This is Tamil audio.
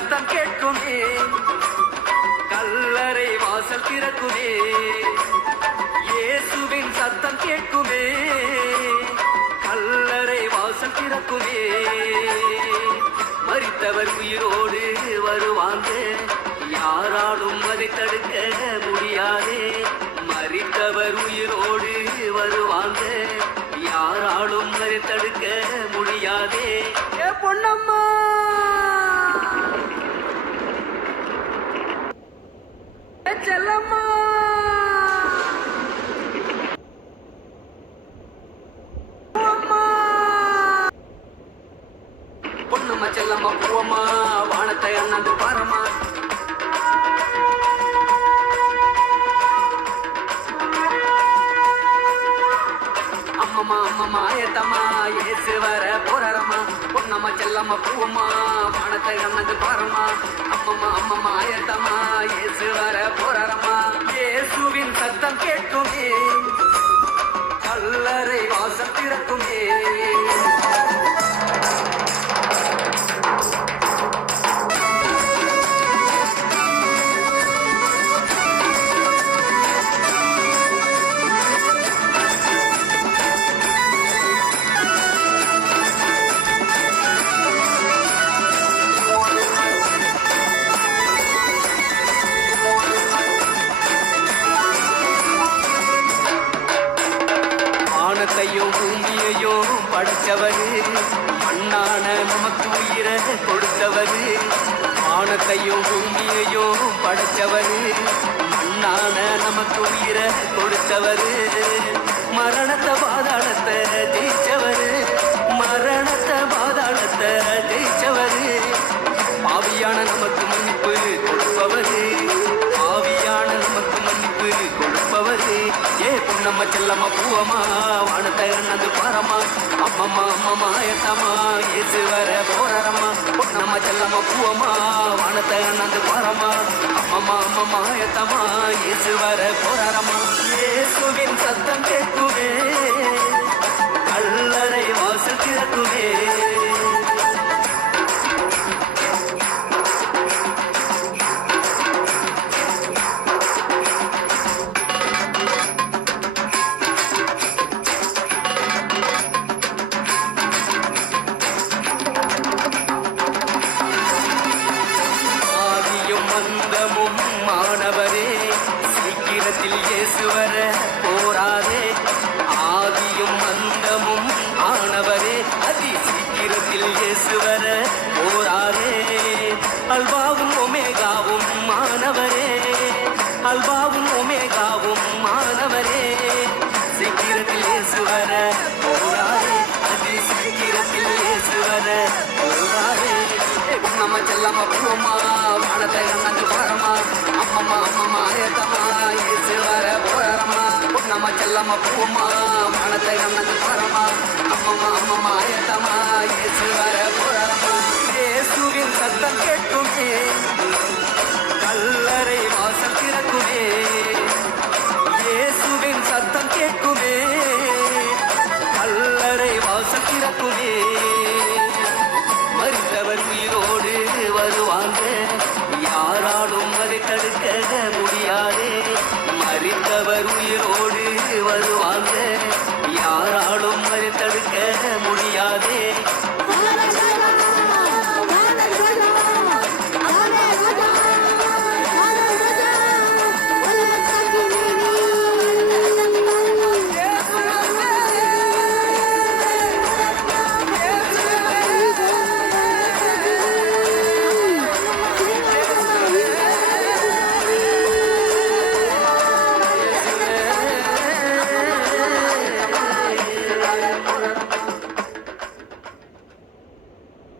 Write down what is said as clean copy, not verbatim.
சத்தம் கேட்குமே, கல்லறை வாசல் திறக்குமே. இயேசுவின் சத்தம் கேட்குமே, கல்லறை வாசல் திறக்குமே. மரித்தவர் உயிரோடு வருவாங்க, யாராலும் அதை தடுக்க முடியாதே. மரித்தவர் உயிரோடு வருவாங்க, யாராலும் அதை தடுக்க முடியாதே. பொன்னம்மா செல்லம்மா பொன்னம்மா செல்லம்மா பூவம்மா வானத்தை அண்ணாந்து பாரம்மா. அம்மம்மா அம்மம்மா ஏத்தம்மா ஏசு வர போறாரம்மா. பொன்னம்மா செல்லம்மா பூவம்மா வானத்தை அண்ணாந்து பாரம்மா. அம்மம்மா அம்மம்மா ஏத்தம்மா ஏசு வர போறாரம்மா. இயேசுவின் சத்தம் கேட்குமே, கல்லறை வாசல் திறக்குமே. வானத்தையும் பூமியையும் படைச்சவரு, மண்ணான நமக்கு உயிரை கொடுத்தவரு. வானத்தையும் பூமியையும் படைச்சவரு, மண்ணான நமக்கு உயிரை கொடுத்தவரு. மரணத்தை பாதாளத்தை ஜெயிச்சவரு, மரணத்தை பாதாளத்தை ஜெயிச்சவரு. பாவியான நமக்கு மன்னிப்பு கொடுப்பவரு, பாவியான நமக்கு மன்னிப்பு கொடுப்பவரு. ஏ பொன்னம்மா செல்லம்மா பூவம்மா வானத்தை அண்ணாந்து பாரம்மா. அம்மம்மா அம்மம்மா ஏத்தம்மா ஏசு வர போறாரம்மா. பொன்னம்மா செல்லம்மா பூவம்மா வானத்தை அண்ணாந்து பாரம்மா. அம்மம்மா அம்மம்மா ஏத்தம்மா ஏசு வர போறாரம்மா. இயேசுவின் சத்தம் கேட்குமே, கல்லறை வாசல் திறக்குமே. மந்தமும் மாணவரே, சீக்கிரத்தில் இயேசு வர போராதே. ஆதியும் மந்தமும் ஆனவரே, அதி சீக்கிரத்தில் இயேசு வர போராதே. அல்பாவும் ஒமேகாவும் மாணவரே, அல்பாவும் ஒமேகாவும் மாணவரே, சீக்கிரத்தில் இயேசு வர போராதே. அதி சீக்கிரத்தில் இயேசு வர போராதே. பொன்னம்மா செல்லம்மா பூவம்மா வானத்தை அண்ணாந்து பாரம்மா. அம்மம்மா அம்மம்மா ஏத்தம்மா ஏசு வர போறாரம்மா. பொன்னம்மா செல்லம்மா பூவம்மா வானத்தை அண்ணாந்து பாரம்மா. அம்மம்மா அம்மம்மா ஏத்தம்மா ஏசு வர போறாரம்மா. இயேசுவின் சத்தம் கேட்குமே, கல்லறை வாசல் திறக்குமே. இயேசுவின் சத்தம் கேட்குமே, கல்லறை வாசல் திறக்குமே. மரித்தவர் உயிரோடு வருவாங்க, யாராலும் அதை தடுக்க முடியாதே. மரித்தவர் உயிரோடு வருவாங்க, யாராலும் அதை தடுக்க முடியாதே.